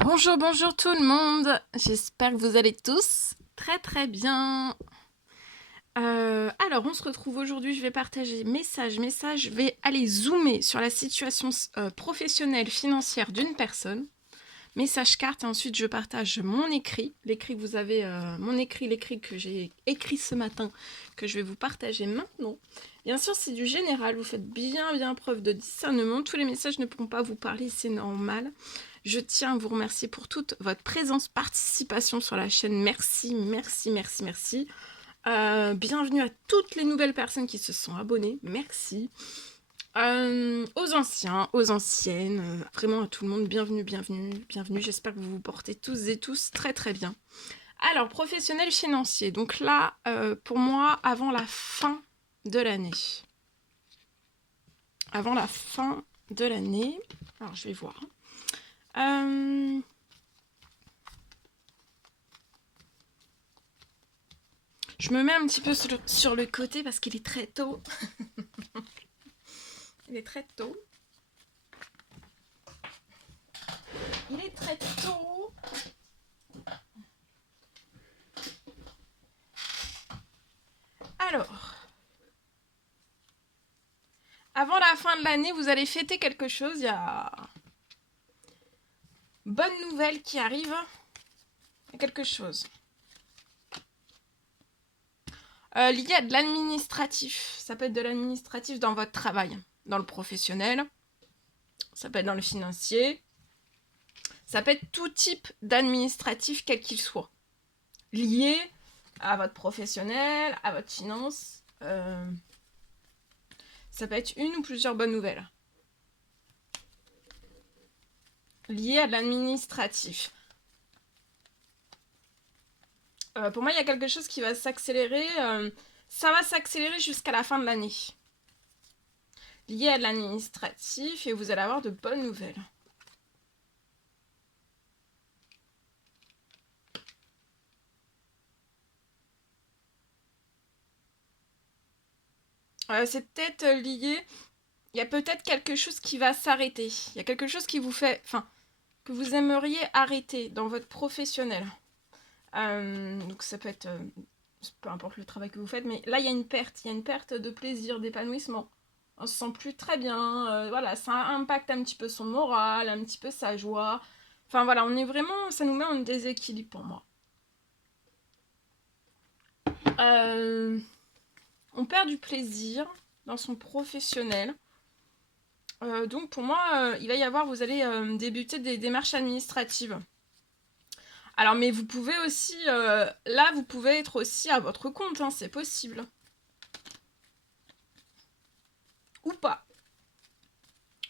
Bonjour, bonjour tout le monde. J'espère que vous allez tous très très bien. Alors, on se retrouve aujourd'hui. Je vais partager message. Je vais aller zoomer sur la situation professionnelle, financière d'une personne. Message carte et ensuite je partage mon écrit. L'écrit que vous avez, l'écrit que j'ai écrit ce matin, que je vais vous partager maintenant. Bien sûr, c'est du général. Vous faites bien preuve de discernement. Tous les messages ne pourront pas vous parler, c'est normal. Je tiens à vous remercier pour toute votre présence, participation sur la chaîne. Merci. Bienvenue à toutes les nouvelles personnes qui se sont abonnées. Merci. Aux anciens, aux anciennes, vraiment à tout le monde, bienvenue. J'espère que vous vous portez tous et tous très très bien. Alors, professionnel financier. Donc là, pour moi, avant la fin de l'année. Avant la fin de l'année. Alors, je vais voir. Je me mets un petit peu sur le côté parce qu'il est très tôt. Il est très tôt. Alors, avant la fin de l'année, vous allez fêter quelque chose. Il y a bonne nouvelle qui arrive. Il y a quelque chose. Lié à de l'administratif. Ça peut être de l'administratif dans votre travail, dans le professionnel. Ça peut être dans le financier. Ça peut être tout type d'administratif, quel qu'il soit. Lié à votre professionnel, à votre finance. Ça peut être une ou plusieurs bonnes nouvelles. Lié à de l'administratif. Pour moi, il y a quelque chose qui va s'accélérer. Ça va s'accélérer jusqu'à la fin de l'année. Lié à de l'administratif et vous allez avoir de bonnes nouvelles. C'est peut-être lié. Il y a peut-être quelque chose qui va s'arrêter. Il y a quelque chose qui vous fait. Enfin, que vous aimeriez arrêter dans votre professionnel. Donc ça peut être. Peu importe le travail que vous faites, mais là il y a une perte. Il y a une perte de plaisir, d'épanouissement. On se sent plus très bien. Voilà, ça impacte un petit peu son moral, un petit peu sa joie. Enfin voilà, on est vraiment. Ça nous met en déséquilibre pour moi. On perd du plaisir dans son professionnel. Donc pour moi, il va y avoir, vous allez débuter des démarches administratives. Alors, mais vous pouvez aussi, là, vous pouvez être aussi à votre compte, hein, c'est possible. Ou pas.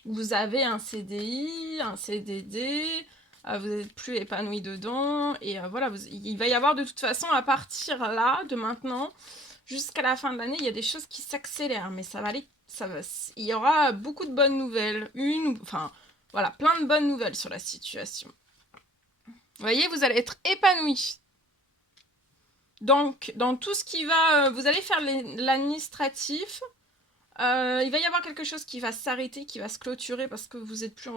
Vous avez un CDI, un CDD, vous n'êtes plus épanoui dedans, et voilà, il va y avoir de toute façon, à partir là, de maintenant, jusqu'à la fin de l'année, il y a des choses qui s'accélèrent, mais ça va aller, il y aura beaucoup de bonnes nouvelles, enfin, voilà, plein de bonnes nouvelles sur la situation. Vous voyez, vous allez être épanoui. Donc, dans tout ce qui va... vous allez faire l'administratif. Il va y avoir quelque chose qui va s'arrêter, qui va se clôturer parce que vous êtes plus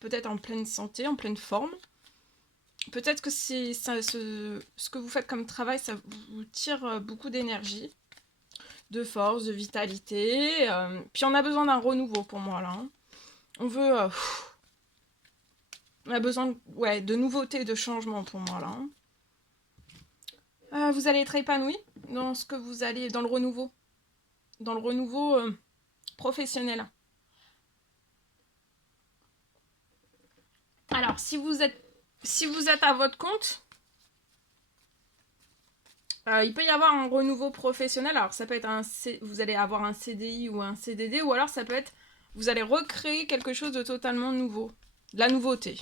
peut-être en pleine santé, en pleine forme. Peut-être que ce que vous faites comme travail, ça vous tire beaucoup d'énergie, de force, de vitalité. Puis on a besoin d'un renouveau pour moi là. Hein. On veut... on a besoin de nouveautés, de changements pour moi là. Hein. Vous allez être épanoui dans ce que vous allez... dans le renouveau. Dans le renouveau professionnel. Alors, si vous êtes à votre compte, il peut y avoir un renouveau professionnel. Alors, ça peut être vous allez avoir un CDI ou un CDD, ou alors ça peut être vous allez recréer quelque chose de totalement nouveau. De la nouveauté.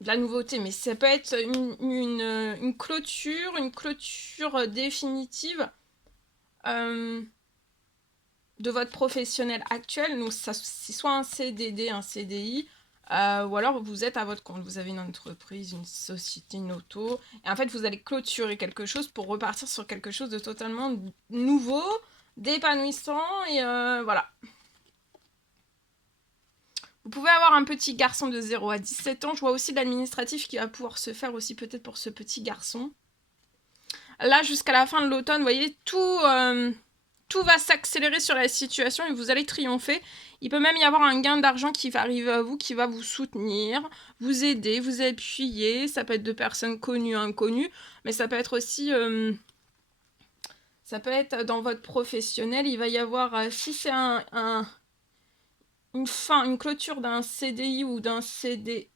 De la nouveauté, mais ça peut être une clôture définitive de votre professionnel actuel. Donc, c'est soit un CDD, un CDI, ou alors vous êtes à votre compte, vous avez une entreprise, une société, une auto, et en fait vous allez clôturer quelque chose pour repartir sur quelque chose de totalement nouveau, d'épanouissant, et voilà. Vous pouvez avoir un petit garçon de 0 à 17 ans. Je vois aussi de l'administratif qui va pouvoir se faire aussi peut-être pour ce petit garçon. Là, jusqu'à la fin de l'automne, vous voyez, tout va s'accélérer sur la situation et vous allez triompher. Il peut même y avoir un gain d'argent qui va arriver à vous, qui va vous soutenir, vous aider, vous appuyer. Ça peut être de personnes connues, inconnues, mais ça peut être aussi... ça peut être dans votre professionnel. Il va y avoir, si c'est une clôture d'un CDI ou d'un CDD,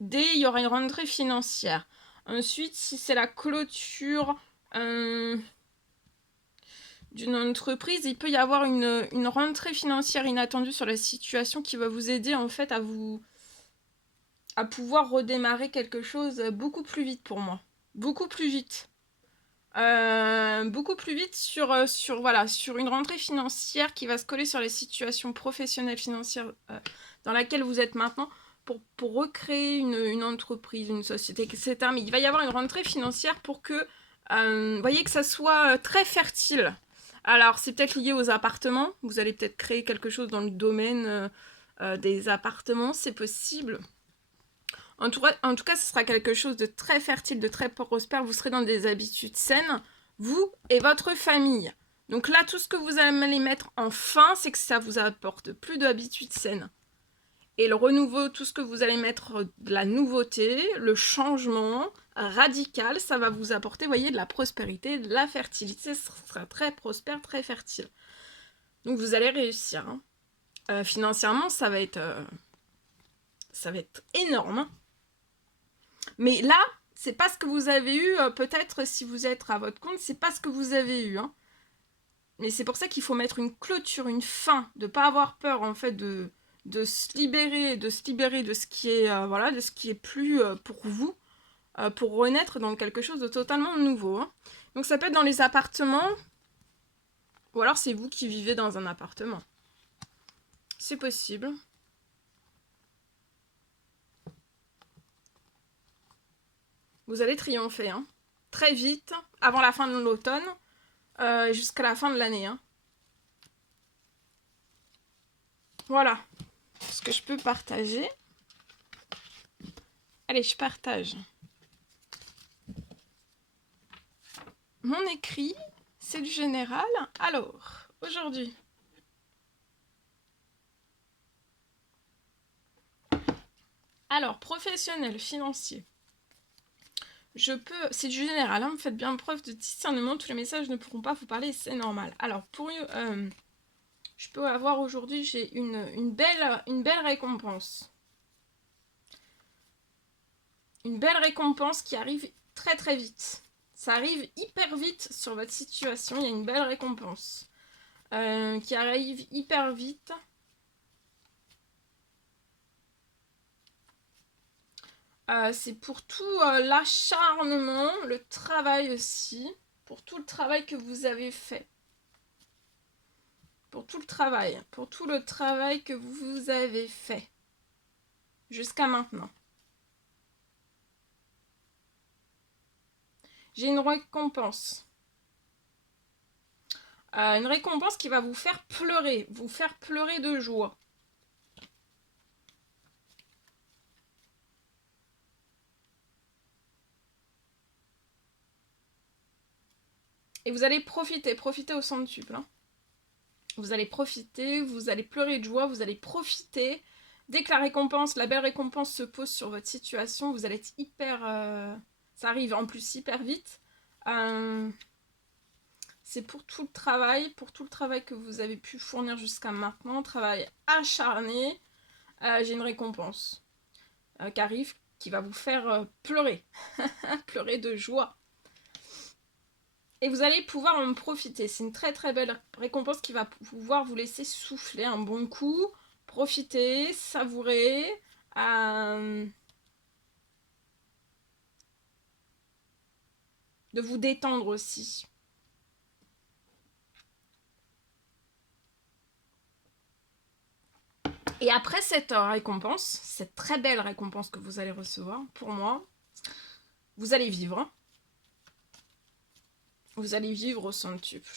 il y aura une rentrée financière. Ensuite, si c'est la clôture d'une entreprise, il peut y avoir une rentrée financière inattendue sur la situation qui va vous aider en fait à pouvoir redémarrer quelque chose beaucoup plus vite pour moi. Beaucoup plus vite. Beaucoup plus vite sur une rentrée financière qui va se coller sur les situations professionnelles financières dans laquelle vous êtes maintenant pour recréer une entreprise, une société, etc. Mais il va y avoir une rentrée financière pour que, voyez, que ça soit très fertile. Alors, c'est peut-être lié aux appartements. Vous allez peut-être créer quelque chose dans le domaine des appartements, c'est possible. En tout cas, ce sera quelque chose de très fertile, de très prospère. Vous serez dans des habitudes saines, vous et votre famille. Donc là, tout ce que vous allez mettre en fin, c'est que ça vous apporte plus d'habitudes saines. Et le renouveau, tout ce que vous allez mettre de la nouveauté, le changement radical, ça va vous apporter, voyez, de la prospérité, de la fertilité. Ce sera très prospère, très fertile. Donc vous allez réussir. Hein. Financièrement, ça va être énorme. Hein. Mais là, c'est pas ce que vous avez eu, peut-être si vous êtes à votre compte, c'est pas ce que vous avez eu. Hein. Mais c'est pour ça qu'il faut mettre une clôture, une fin, de pas avoir peur en fait de se libérer, de ce qui est de ce qui est plus pour vous, pour renaître dans quelque chose de totalement nouveau. Hein. Donc ça peut être dans les appartements, ou alors c'est vous qui vivez dans un appartement. C'est possible. Vous allez triompher, hein. Très vite, avant la fin de l'automne, jusqu'à la fin de l'année. Hein. Voilà ce que je peux partager. Allez, je partage. Mon écrit, c'est du général. Alors, aujourd'hui. Alors, professionnel, financier. C'est du général, hein, faites bien preuve de discernement, tous les messages ne pourront pas vous parler, c'est normal. Alors, je peux avoir aujourd'hui, j'ai une belle récompense. Une belle récompense qui arrive très très vite. Ça arrive hyper vite sur votre situation, il y a une belle récompense qui arrive hyper vite. C'est pour tout l'acharnement, le travail aussi, pour tout le travail que vous avez fait. Pour tout le travail que vous avez fait jusqu'à maintenant. J'ai une récompense. Une récompense qui va vous faire pleurer de joie. Et vous allez profiter au centuple. Hein. Vous allez profiter, vous allez pleurer de joie, vous allez profiter. Dès que la belle récompense se pose sur votre situation, vous allez être hyper... ça arrive en plus hyper vite. C'est pour tout le travail que vous avez pu fournir jusqu'à maintenant, travail acharné. J'ai une récompense qui arrive, qui va vous faire pleurer, pleurer de joie. Et vous allez pouvoir en profiter. C'est une très très belle récompense qui va pouvoir vous laisser souffler un bon coup, profiter, savourer. De vous détendre aussi. Et après cette récompense, cette très belle récompense que vous allez recevoir, pour moi, vous allez vivre. Vous allez vivre au centuple.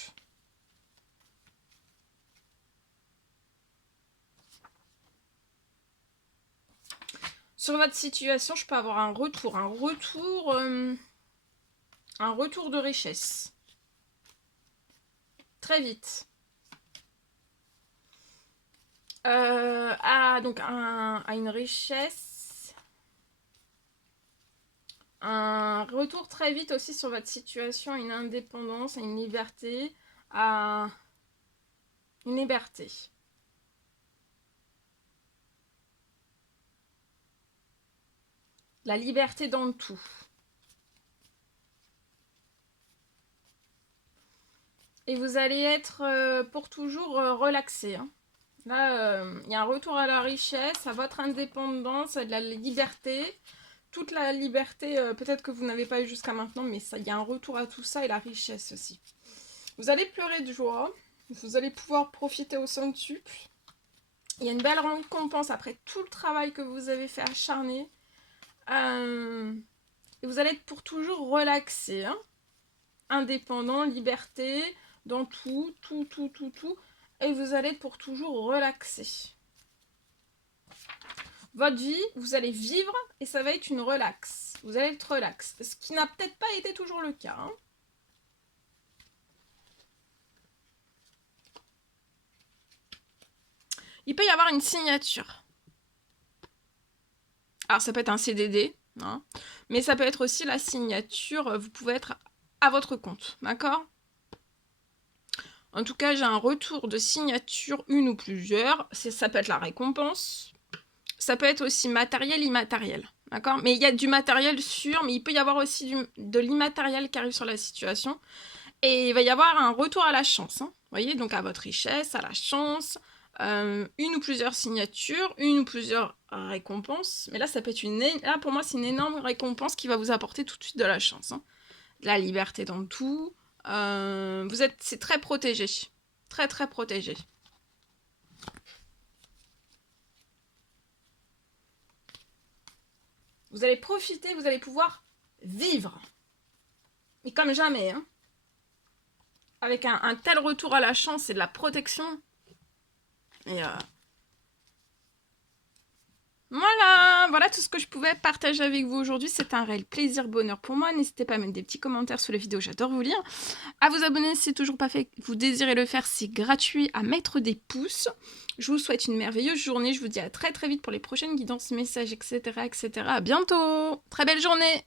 Sur votre situation, je peux avoir un retour de richesse. Très vite. Donc à une richesse. Un retour très vite aussi sur votre situation, à une indépendance, à une liberté, à une liberté. La liberté dans tout. Et vous allez être pour toujours relaxé. Hein. Là, il y a un retour à la richesse, à votre indépendance, à de la liberté. Toute la liberté, peut-être que vous n'avez pas eu jusqu'à maintenant, mais il y a un retour à tout ça et la richesse aussi. Vous allez pleurer de joie. Vous allez pouvoir profiter au centuple. Il y a une belle récompense après tout le travail que vous avez fait acharné. Et vous allez être pour toujours relaxé. Hein. Indépendant, liberté, dans tout. Et vous allez être pour toujours relaxé. Votre vie, vous allez vivre et ça va être une relaxe. Vous allez être relax. Ce qui n'a peut-être pas été toujours le cas. Hein. Il peut y avoir une signature. Alors ça peut être un CDD, hein, mais ça peut être aussi la signature. Vous pouvez être à votre compte, d'accord ? En tout cas, j'ai un retour de signature, une ou plusieurs. Ça peut être la récompense. Ça peut être aussi matériel, immatériel. D'accord ? Mais il y a du matériel sûr, mais il peut y avoir aussi de l'immatériel qui arrive sur la situation. Et il va y avoir un retour à la chance. Hein, vous voyez, donc à votre richesse, à la chance, une ou plusieurs signatures, une ou plusieurs récompenses. Mais là, ça peut être là, pour moi, c'est une énorme récompense qui va vous apporter tout de suite de la chance. Hein. De la liberté dans tout. C'est très protégé. Très, très protégé. Vous allez profiter, vous allez pouvoir vivre. Et comme jamais, hein. Avec un tel retour à la chance et de la protection. Et voilà tout ce que je pouvais partager avec vous aujourd'hui. C'est un réel plaisir, bonheur pour moi. N'hésitez pas à mettre des petits commentaires sous les vidéos, j'adore vous lire. À vous abonner si c'est toujours pas fait, vous désirez le faire, c'est gratuit, à mettre des pouces. Je vous souhaite une merveilleuse journée. Je vous dis à très très vite pour les prochaines guidances, messages, etc. À bientôt. Très belle journée.